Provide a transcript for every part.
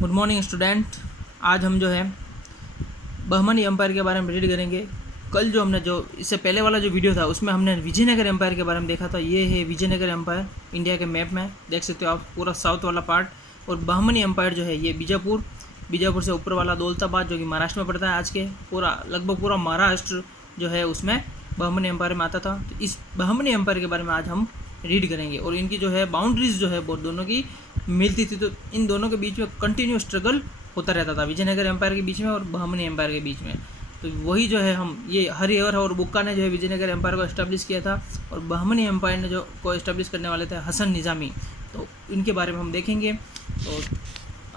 Good morning student. आज हम जो है बहमनी एम्पायर के बारे में रीड करेंगे। कल जो हमने इससे पहले वाला जो वीडियो था उसमें हमने विजयनगर एम्पायर के बारे में देखा था। ये है विजयनगर एम्पायर, इंडिया के मैप में देख सकते हो आप, पूरा साउथ वाला पार्ट। और बहमनी एम्पायर जो है ये बीजापुर से ऊपर वाला दौलताबाद जो कि महाराष्ट्र में पड़ता है। आज के लगभग पूरा महाराष्ट्र जो है उसमें बहमनी एम्पायर में आता था। तो इस बहमनी एम्पायर के बारे में आज हम रीड करेंगे। और इनकी जो है बाउंड्रीज जो है वो दोनों की मिलती थी, तो इन दोनों के बीच में कंटिन्यू स्ट्रगल होता रहता था, विजयनगर एम्पायर के बीच में और बहमनी एम्पायर के बीच में। तो वही जो है हम ये हरिहर और बुक्का ने जो है विजयनगर एम्पायर को एस्टेब्लिश किया था, और बहमनी एम्पायर ने जो को एस्टेब्लिश करने वाले थे हसन निज़ामी। तो इनके बारे में हम देखेंगे। तो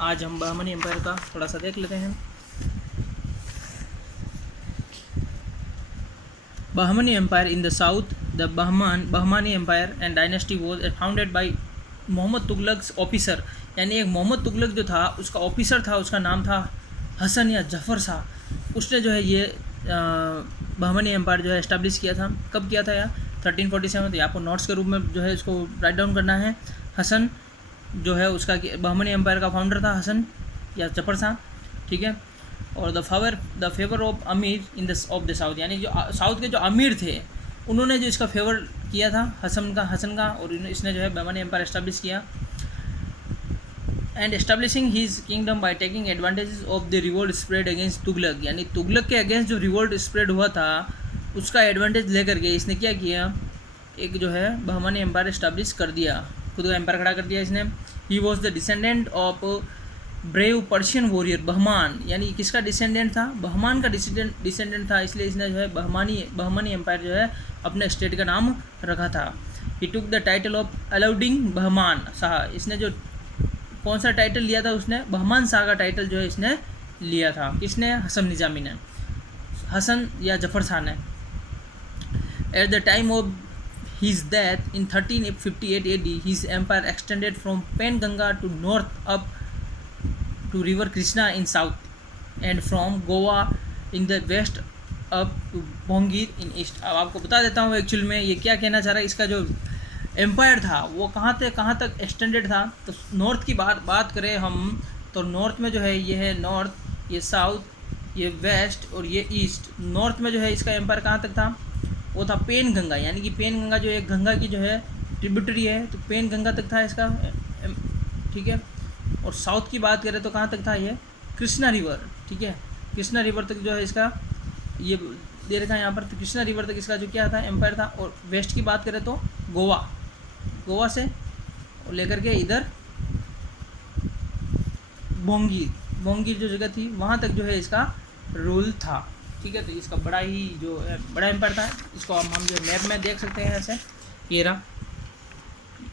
आज हम बहमनी एम्पायर का थोड़ा सा देख लेते हैं। Bahmani Empire in the south, the Bahmani Empire and dynasty was founded by Mohammad Tughlaq officer, यानी एक मोहम्मद तुगलक जो था उसका ऑफिसर था, उसका नाम था हसन या जफ़र शाह। उसने जो है ये बहमनी एम्पायर जो है इस्टेब्लिश किया था। कब किया था यार? 1347। तो आपको नोट्स के रूप में जो है इसको राइट डाउन करना है। हसन जो है उसका बहमनी एम्पायर का फाउंडर था हसन या जफ़र शाह, ठीक है। और द फेवर ऑफ अमीर in the of the south, यानी जो साउथ के जो अमीर थे उन्होंने जो इसका फेवर किया था हसन का, और इसने जो है बहमनी एम्पायर एस्टेब्लिश किया। And establishing his kingdom by taking advantages of the revolt spread against Tughlaq, यानी तुगलक के अगेंस्ट जो रिवोल्ट स्प्रेड हुआ था उसका एडवांटेज लेकर के इसने क्या किया, एक जो है बहमनी एम्पायर एस्टेब्लिश कर दिया, खुद का एम्पायर खड़ा कर दिया इसने। He was the descendant of brave Persian warrior Bahman, यानी किसका डिसेंडेंट था? बहमान का डिसेंडेंट था, इसलिए इसने जो है बहमनी एम्पायर जो है अपने स्टेट का नाम रखा था। He took the title of Alauddin Bahman Shah, इसने जो कौन सा टाइटल लिया था? उसने बहमान शाह का टाइटल जो है इसने लिया था। किसने? हसन निज़ामी ने, हसन या जफ़र शाह ने। At the time of his death in 1358 AD, his empire extended from Penganga to north up to river Krishna in south and from Goa in the west up to Bongir in east। अब आपको बता देता हूँ actual में ये क्या कहना चाह रहा है। इसका जो एम्पायर था वो कहाँ तक एक्सटेंडेड था। तो नॉर्थ की बात करें हम, तो नॉर्थ में जो है ये है नॉर्थ, ये साउथ, ये वेस्ट और ये ईस्ट। नॉर्थ में जो है इसका एम्पायर कहाँ तक था? वो था पेन गंगा, यानी कि पेन गंगा जो एक गंगा की जो है ट्रिब्यूटरी है, तो पेन गंगा तक था इसका, ठीक है। और साउथ की बात करें तो कहाँ तक था? ये कृष्णा रिवर, ठीक है, कृष्णा रिवर तक जो है इसका ये दे रखा है यहाँ पर। तो कृष्णा रिवर तक इसका जो क्या था एम्पायर था। और वेस्ट की बात करें तो गोवा से और लेकर के इधर बोंगीर जो जगह थी वहाँ तक जो है इसका रूल था, ठीक है। तो इसका बड़ा ही जो है बड़ा एम्पायर था। इसको हम जो मैप में देख सकते हैं ऐसे, ये रहा,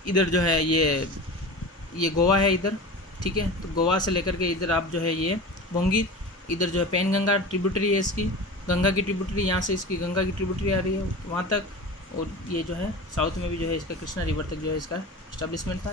इधर जो है ये गोवा है इधर, ठीक है। तो गोवा से लेकर के इधर आप जो है ये बोंगीर, इधर जो है पेन गंगा ट्रिब्यूटरी है इसकी, गंगा की ट्रिब्यूटरी, यहाँ से इसकी गंगा की ट्रिब्यूटरी आ रही है वहाँ तक। और ये जो है साउथ में भी जो है इसका कृष्णा रिवर तक जो है इसका इस्टेब्लिशमेंट था।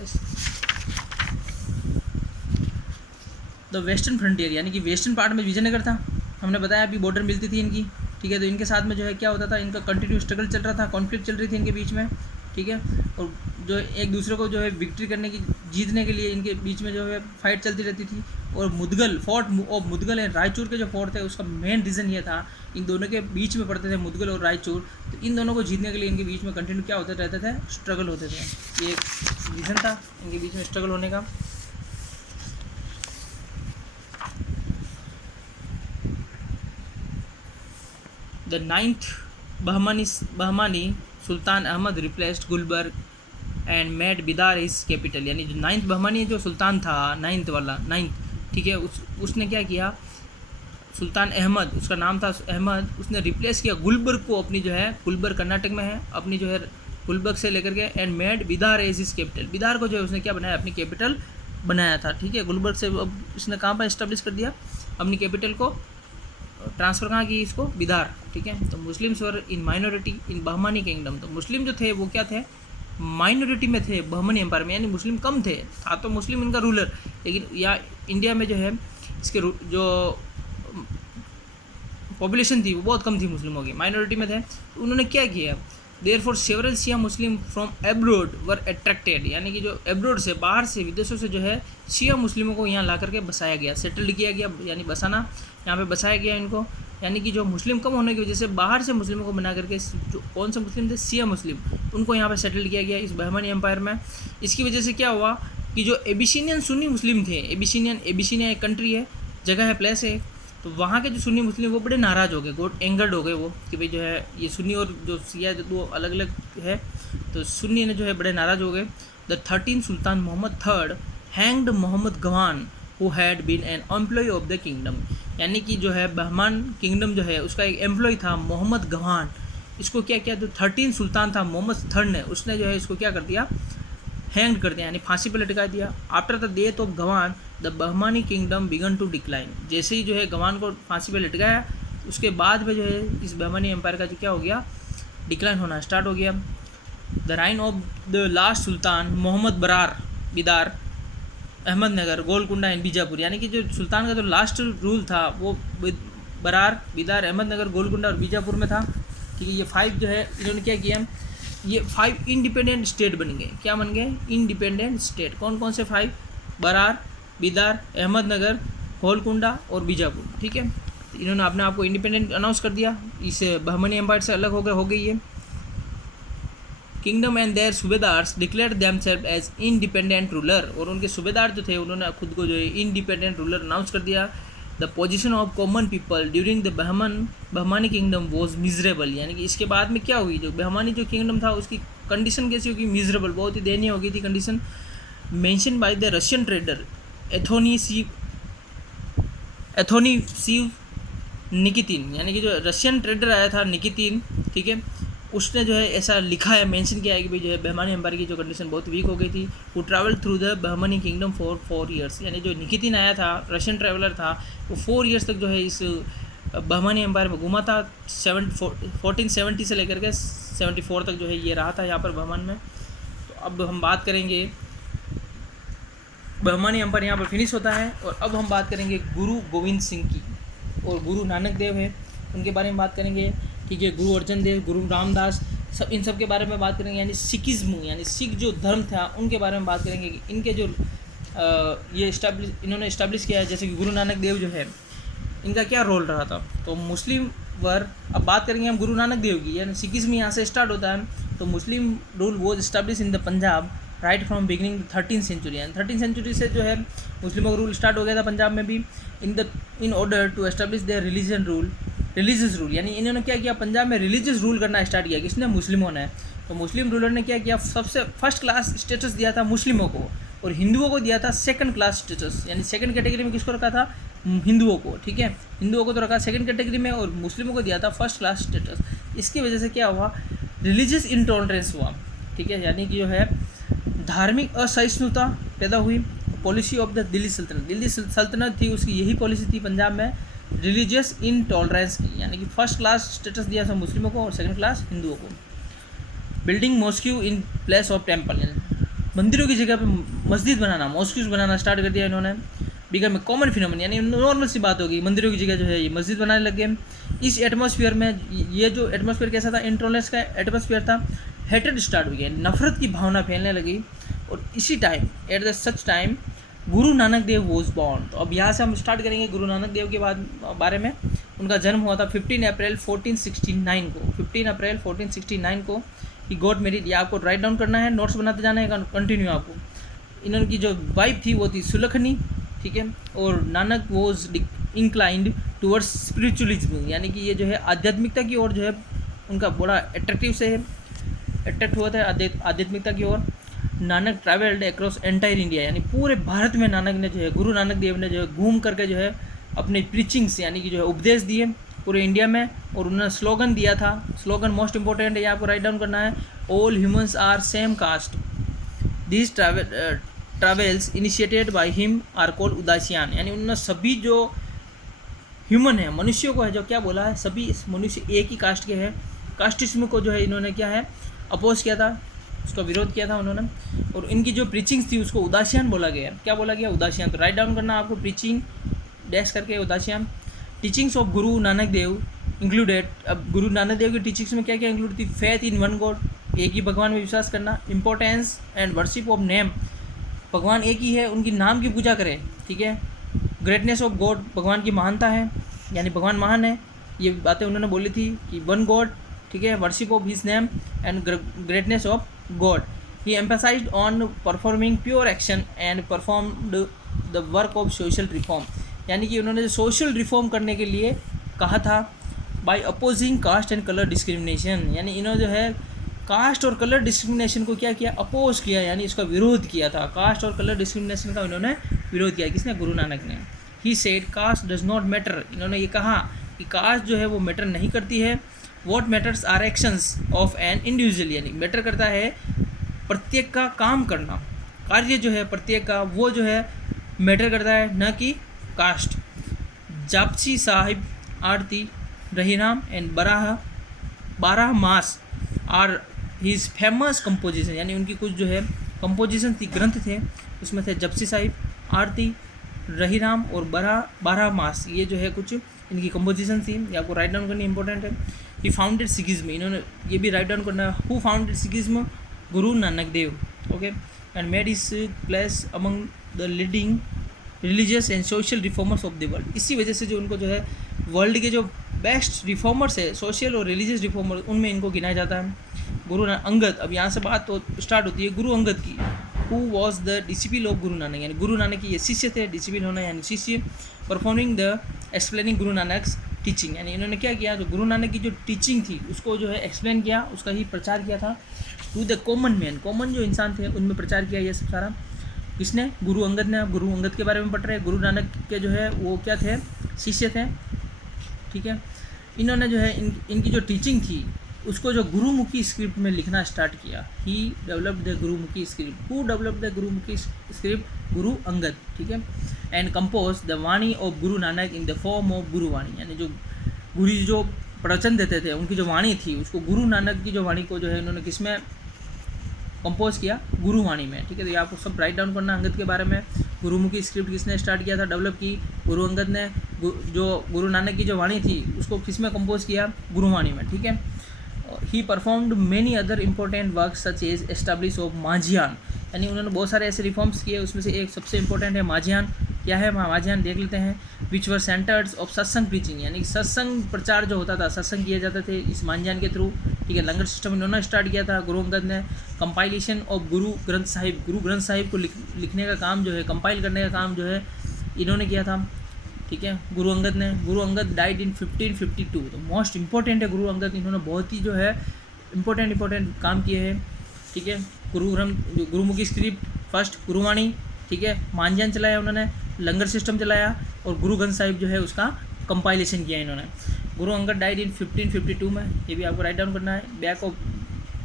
द वेस्टर्न फ्रंटियर, यानी कि वेस्टर्न पार्ट में विजयनगर था, हमने बताया अभी बॉर्डर मिलती थी इनकी, ठीक है। तो इनके साथ में जो है क्या होता था, इनका कंटिन्यू स्ट्रगल चल रहा था, कॉन्फ्लिक्ट चल रही थी इनके बीच में, ठीक है। और जो एक दूसरे को जो है विक्ट्री करने की, जीतने के लिए इनके बीच में जो है फाइट चलती रहती थी। और मुदगल एंड रायचूर के जो फोर्ट थे उसका मेन रीज़न ये था, इन दोनों के बीच में पड़ते थे मुदगल और रायचूर। तो इन दोनों को जीतने के लिए इनके बीच में कंटिन्यू क्या होते रहते थे, स्ट्रगल होते थे। ये एक रीज़न था इनके बीच में स्ट्रगल होने का। The ninth Bahmani sultan Ahmad replaced Gulbarga and made Bidar his capital, यानी जो 9th बहमानी जो सुल्तान था, 9th, ठीक है, उसने क्या किया, सुल्तान अहमद, उसका नाम था अहमद, उसने रिप्लेस किया गुलबर्ग को, अपनी जो है गुलबर्ग कर्नाटक में है, अपनी जो है गुलबर्ग से लेकर के, and made Bidar as his capital, Bidar को जो है उसने क्या बनाया, अपनी कैपिटल बनाया था, ठीक है। गुलबर्ग से अब उसने कहाँ पर इस्टेब्लिश कर दिया अपनी कैपिटल को, ट्रांसफ़र कहाँ की, इसको बिदार, ठीक है। तो मुस्लिम्स वर इन माइनॉरिटी इन बहमानी किंगडम, तो मुस्लिम जो थे वो क्या थे, माइनॉरिटी में थे बहमनी एम्पायर में, यानी मुस्लिम कम थे, था तो मुस्लिम इनका रूलर, लेकिन या इंडिया में जो है इसके जो पॉपुलेशन थी वो बहुत कम थी मुस्लिमों की, माइनॉरिटी में थे। तो उन्होंने क्या किया, therefore several Shia Muslim from abroad were attracted, यानी कि जो एब्रोड से, बाहर से, विदेशों से जो है शिया मुस्लिमों को यहाँ ला करके बसाया गया, सेटल्ड किया गया, यानी बसाना, यहाँ पे बसाया गया इनको। यानी कि जो मुस्लिम कम होने की वजह से बाहर से मुस्लिमों को बना करके, जो कौन से मुस्लिम थे, शिया मुस्लिम, उनको यहाँ पे सेटल किया गया इस बहमानी एम्पायर में। इसकी वजह से क्या हुआ कि जो एबिसिनियन सुन्नी मुस्लिम थे, एबिसिनिया एक कंट्री है, जगह है, प्लेस है, तो वहाँ के जो सुन्नी मुस्लिम वो बड़े नाराज़ हो गए, गोट एंगर्ड हो गए वो, कि भाई जो है ये सुन्नी और जो शिया जो दो अलग अलग है, तो सुन्नी ने जो है बड़े नाराज़ हो गए। The 13th sultan Mohammad III hanged Mohammad Gawan who had been an employ of the kingdom, यानी कि जो है बहमान किंगडम जो है उसका एक एम्प्लॉय था मोहम्मद गवान, इसको क्या किया, जो 13 सुल्तान था मोहम्मद III ने, उसने जो है इसको क्या कर दिया, हैंग कर दिया, यानी फांसी पर लटका दिया। After the death of Gawan the Bahmani kingdom began to decline, जैसे ही जो है गवान को फांसी पर लटकाया उसके बाद में जो है इस बहमानी एम्पायर का जो क्या हो गया, डिक्लाइन होना स्टार्ट हो गया। The reign of the last sultan Mohammad Bidar Ahmednagar Golconda and Bijapur, यानी कि जो सुल्तान का जो लास्ट रूल था वो बिदार अहमदनगर गोलकुंडा और बीजापुर में था। ठीक है, ये 5 जो है इन्होंने क्या किया, ये 5 इंडिपेंडेंट स्टेट बन गए। क्या बन गए, इंडिपेंडेंट स्टेट। कौन कौन से 5, बरार, बिदार, अहमदनगर, गोलकुंडा और बीजापुर। ठीक है, इन्होंने अपने आप को इंडिपेंडेंट अनाउंस कर दिया, इस बहमनी एम्पायर से अलग हो गई है। Kingdom and their subedars declare themselves as independent ruler, और उनके सूबेदार जो थे उन्होंने खुद को जो है इंडिपेंडेंट रूलर अनाउंस कर दिया। The position of common people during the Bahmani kingdom was miserable, यानी कि इसके बाद में क्या हुई, जो बहमानी जो किंगडम था उसकी कंडीशन कैसी होगी, मिजरेबल, बहुत ही दयनीय हो गई थी condition. Mention by the Russian trader Athanasius Nikitin, यानी कि जो रशियन ट्रेडर आया था निकितिन, ठीक है, उसने जो है ऐसा लिखा है, मेंशन किया है कि भाई जो है बहमानी एम्पायर की जो कंडीशन बहुत वीक हो गई थी। वो travel through the Bahmani kingdom for 4 years, यानी जो निकितिन आया था, रशियन ट्रैवलर था, वो 4 years तक जो है इस बहमानी एम्पायर में घूमा था। 1470 से लेकर के 74 तक जो है ये रहा था यहाँ पर बहमान में। तो अब हम बात करेंगे, बहमानी एम्पायर यहाँ पर फिनिश होता है, और अब हम बात करेंगे गुरु गोविंद सिंह की और गुरु नानक देव है, उनके बारे में बात करेंगे। ठीक है, गुरु अर्जन देव, गुरु रामदास, सब इन सब के बारे में बात करेंगे, यानी सिखिज्म, यानी सिख जो धर्म था उनके बारे में बात करेंगे कि इनके जो ये इन्होंने इस्टेब्लिश किया है, जैसे कि गुरु नानक देव जो है इनका क्या रोल रहा था। तो मुस्लिम वर, अब बात करेंगे हम गुरु नानक देव की, यानी सिखिज्म यहाँ से स्टार्ट होता है। तो मुस्लिम rule was establish in the Punjab right from beginning 13th century, and 13th century से जो है मुस्लिमों का रूल स्टार्ट हो गया था पंजाब में भी। In order to establish their religious rule, यानी इन्होंने क्या किया, पंजाब में रिलीजियस रूल करना स्टार्ट किया, किसने, मुस्लिमों ने। तो मुस्लिम रूलर ने क्या किया, सबसे फर्स्ट क्लास स्टेटस दिया था मुस्लिमों को, और हिंदुओं को दिया था सेकंड क्लास स्टेटस, यानी सेकंड कैटेगरी में किसको रखा था, हिंदुओं को। ठीक है, हिंदुओं को तो रखा सेकंड कैटेगरी में, और मुस्लिमों को दिया था फर्स्ट क्लास स्टेटस। इसकी वजह से क्या हुआ, रिलीजियस इंटॉलरेंस हुआ। ठीक है, यानी कि जो है धार्मिक असहिष्णुता पैदा हुई। पॉलिसी ऑफ द दिल्ली सल्तनत थी, उसकी यही पॉलिसी थी पंजाब में, रिलीजियस इनटॉलरेंस की, यानी कि फर्स्ट क्लास स्टेटस दिया था मुस्लिमों को और सेकंड क्लास हिंदुओं को। Building mosque in place of temple, मंदिरों की जगह पे मस्जिद बनाना, मॉस्क्यूज बनाना स्टार्ट कर दिया इन्होंने। बिकम ए कॉमन फिनोमेन, यानी नॉर्मल सी बात होगी, मंदिरों की जगह जो है ये मस्जिद बनाने लग गए। इस एटमॉस्फेयर में, ये जो एटमॉस्फेयर कैसा था, इंटॉलरेंस का एटमॉस्फेयर था, हेटेड स्टार्ट हुई है, नफरत की भावना फैलने लगी। और इसी time, at the such time, Guru Nanak Dev was born. तो अब यहाँ से हम स्टार्ट करेंगे गुरु नानक देव के बारे में। उनका जन्म हुआ था 15 अप्रैल 1469 को, 15 अप्रैल 1469 को ही गॉट मैरिड। ये आपको राइट डाउन करना है, नोट्स बनाते जाना है, कंटिन्यू आपको। इन्होंने की जो वाइफ थी वो थी सुलखनी, ठीक है, और Nanak was inclined towards spiritualism, यानी कि ये जो है आध्यात्मिकता की ओर जो है उनका बड़ा अट्रैक्ट हुआ था आध्यात्मिकता की ओर। Nanak travelled across entire India, यानी पूरे भारत में नानक ने जो है, गुरु नानक देव ने जो है घूम करके जो है अपने प्रीचिंग्स, यानी कि जो है उपदेश दिए पूरे इंडिया में। और उन्होंने स्लोगन दिया था, स्लोगन मोस्ट इंपॉर्टेंट है, ये आपको राइट डाउन करना है, all humans are same caste. These travels initiated by him are called Udasiyan, यानी उन्होंने सभी जो ह्यूमन है, मनुष्यों को है, जो क्या बोला है, सभी मनुष्य एक ही कास्ट के हैं। कास्टिज्म को जो है इन्होंने क्या है, अपोज किया था, उसका विरोध किया था उन्होंने। और इनकी जो प्रीचिंग्स थी उसको उदासियान बोला गया। क्या बोला गया, उदासियान। तो राइट डाउन करना आपको, प्रीचिंग डैश करके उदासियान। Teachings of Guru Nanak Dev included, अब गुरु नानक देव की टीचिंग्स में क्या क्या इंक्लूड थी? फेथ इन वन गॉड, एक ही भगवान में विश्वास करना, importance and worship of name, भगवान एक ही है, उनकी नाम की पूजा करें, ठीक है। ग्रेटनेस ऑफ गॉड, भगवान की महानता है, यानी भगवान महान है, ये बातें उन्होंने बोली थी कि वन गॉड, ठीक है, worship of his name and greatness of God. He emphasised on performing pure action and performed the work of social reform, यानी कि उन्होंने सोशल रिफॉर्म करने के लिए कहा था। By opposing caste and colour discrimination, यानी इन्होंने जो है कास्ट और कलर डिस्क्रिमिनेशन को क्या किया? अपोज किया, यानी इसका विरोध किया था। कास्ट और कलर डिस्क्रिमिनेशन का इन्होंने विरोध किया, किसने? गुरु नानक ने। He said caste does not matter, इन्होंने ये कहा कि कास्ट जो है वो मैटर नहीं करती है। What matters are actions of an individual, यानी मैटर करता है प्रत्येक का काम करना, कार्य जो है प्रत्येक का वो जो है मैटर करता है, न कि कास्ट। जापसी साहिब, आरती, रहीराम एंड बारह मास आर हिज फेमस कंपोजिशन, यानी उनकी कुछ जो है कंपोजिशन थी, ग्रंथ थे, उसमें थे जपसी साहिब, आरती, रहीराम और बारह मास, ये जो है कुछ इनकी कंपोजिशन थी। ये आपको राइट डाउन करनी इंपॉर्टेंट है। ही फाउंडेड सिखिज्म, इन्होंने ये भी राइट डाउन करना है। Who founded Sikhism? Guru Nanak Dev, okay, and made his place among the leading religious and social reformers of the world. इसी वजह से जो उनको जो है वर्ल्ड के जो बेस्ट रिफॉर्मर्स है, सोशल और रिलीजियस रिफॉर्मर, उनमें इनको गिनाया जाता है। गुरु अंगद, अब यहाँ से बात तो स्टार्ट होती है गुरु अंगद की। Who was the disciple of Guru Nanak, यानी गुरु नानक की ये शिष्य थे, डिसिपल होना यानी शिष्य। Performing the explaining Guru नानक्स teaching, यानी इन्होंने क्या किया? जो गुरु नानक की जो टीचिंग थी उसको जो है एक्सप्लेन किया, उसका ही प्रचार किया था। To the common man, common जो इंसान थे उनमें प्रचार किया ये सब सारा। किसने? गुरु अंगद ने। आप गुरु अंगद के बारे में पढ़ रहे हैं। गुरु नानक के जो है वो क्या थे? शिष्य थे, ठीक है। इन्होंने जो है इनकी जो टीचिंग थी उसको जो गुरुमुखी स्क्रिप्ट में लिखना स्टार्ट किया। He developed the Gurmukhi script. Who developed the Gurmukhi script? Guru Angad, ठीक है। And compose the Vani of Guru Nanak in the form of Gurbani, यानी जो गुरु जो प्रवचन देते थे उनकी जो वाणी थी उसको गुरु नानक की जो वाणी को जो है इन्होंने किसमें कंपोज किया? गुरुवाणी में, ठीक है। तो ये आपको सब राइट डाउन करना अंगद के बारे में। गुरुमुखी स्क्रिप्ट किसने स्टार्ट किया था, डेवलप की? गुरु अंगद ने। जो गुरु नानक की जो वाणी थी उसको किसमें कंपोज किया? गुरुवाणी में, ठीक है। He performed many other important work such as establish of Majhiyan, यानी उन्होंने बहुत सारे ऐसे रिफॉर्म्स किए, उसमें से एक सबसे इंपॉर्टेंट है माझियान। क्या है माझियान? देख लेते हैं। विच वर सेंटर्स ऑफ सत्संग प्रीचिंग, यानी सत्संग प्रचार जो होता था, सत्संग किए जाते थे इस माझियान के थ्रू, ठीक है। लंगर सिस्टम इन्होंने स्टार्ट किया था गुरु अंगद ने। कंपाइलेशन ऑफ गुरु ग्रंथ साहिब, गुरु ग्रंथ साहिब को लिखने का काम जो है, कंपाइल करने का काम जो है इन्होंने किया था, ठीक है, गुरु अंगद ने। गुरु अंगद डाइड इन 1552, तो मोस्ट इंपॉर्टेंट है गुरु अंगद, इन्होंने बहुत ही जो है इंपॉर्टेंट काम किए हैं, ठीक है। गुरुमुखी स्क्रिप्ट फर्स्ट गुरुवाणी, ठीक है, मानजान चलाया उन्होंने, लंगर सिस्टम चलाया और गुरु ग्रंथ साहिब जो है उसका कंपाइलेशन किया इन्होंने। गुरु अंगद डाइड इन 1552 में, ये भी आपको राइट डाउन करना है।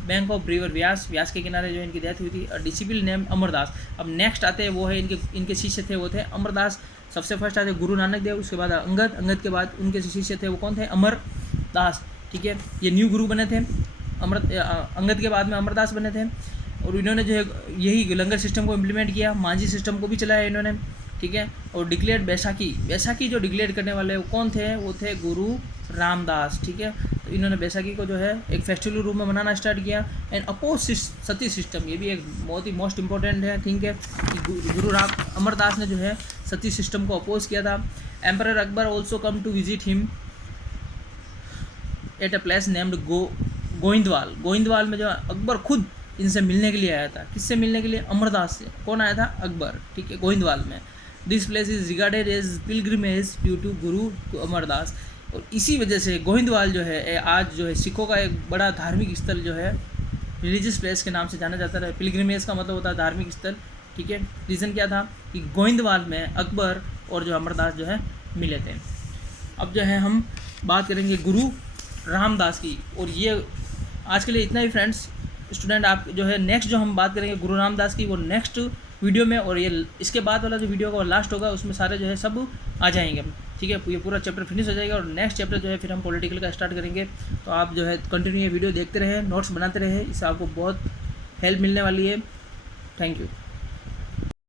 बैंक ऑफ रिवर व्यास, व्यास के किनारे जो इनकी डेथ हुई थी। और डिसिपल नेम अमरदास। अब नेक्स्ट आते हैं वो है इनके शिष्य थे वो थे अमरदास। सबसे फर्स्ट आते गुरु नानक देव, उसके बाद अंगद, अंगद के बाद उनके शिष्य थे वो कौन थे? अमरदास, ठीक है। ये न्यू गुरु बने थे। अंगद के बाद में अमरदास बने थे और इन्होंने जो है यही लंगर सिस्टम को इम्प्लीमेंट किया, मांझी सिस्टम को भी चलाया इन्होंने, ठीक है। और डिक्लेयर्ड बैसाखी जो डिक्लेयर करने वाले वो कौन थे? वो थे गुरु रामदास, ठीक है। तो इन्होंने बैसाखी को जो है एक फेस्टिवल रूप में मनाना स्टार्ट किया। एंड अपोज सती सिस्टम, ये भी एक बहुत ही मोस्ट इंपॉर्टेंट है थिंक है कि गुरु अमरदास ने जो है सती सिस्टम को अपोज किया था। Emperor Akbar also come to visit him at a place named Goindwal में जो अकबर खुद इनसे मिलने के लिए आया था। किससे मिलने के लिए? अमरदास से। कौन आया था? अकबर, ठीक है, गोइंदवाल में। This place is regarded as pilgrimage due to Guru Amardas. और इसी वजह से गोइंदवाल जो है आज जो है सिखों का एक बड़ा धार्मिक स्थल जो है रिलीजियस प्लेस के नाम से जाना जाता है। पिलग्रिमेज का मतलब होता है धार्मिक स्थल, ठीक है। रीज़न क्या था कि गोइंदवाल में अकबर और जो अमरदास जो है मिले थे। अब जो है हम बात करेंगे गुरु रामदास की, और ये आज के लिए इतना ही फ्रेंड्स। स्टूडेंट आप जो है नेक्स्ट जो हम बात करेंगे गुरु रामदास की वो नेक्स्ट वीडियो में, और ये इसके बाद वाला जो वीडियो का लास्ट होगा उसमें सारे जो है सब आ जाएंगे, ठीक है। ये पूरा चैप्टर फिनिश हो जाएगा और नेक्स्ट चैप्टर जो है फिर हम पॉलिटिकल का स्टार्ट करेंगे। तो आप जो है कंटिन्यू ये वीडियो देखते रहे, नोट्स बनाते रहे, इससे आपको बहुत हेल्प मिलने वाली है। Thank you.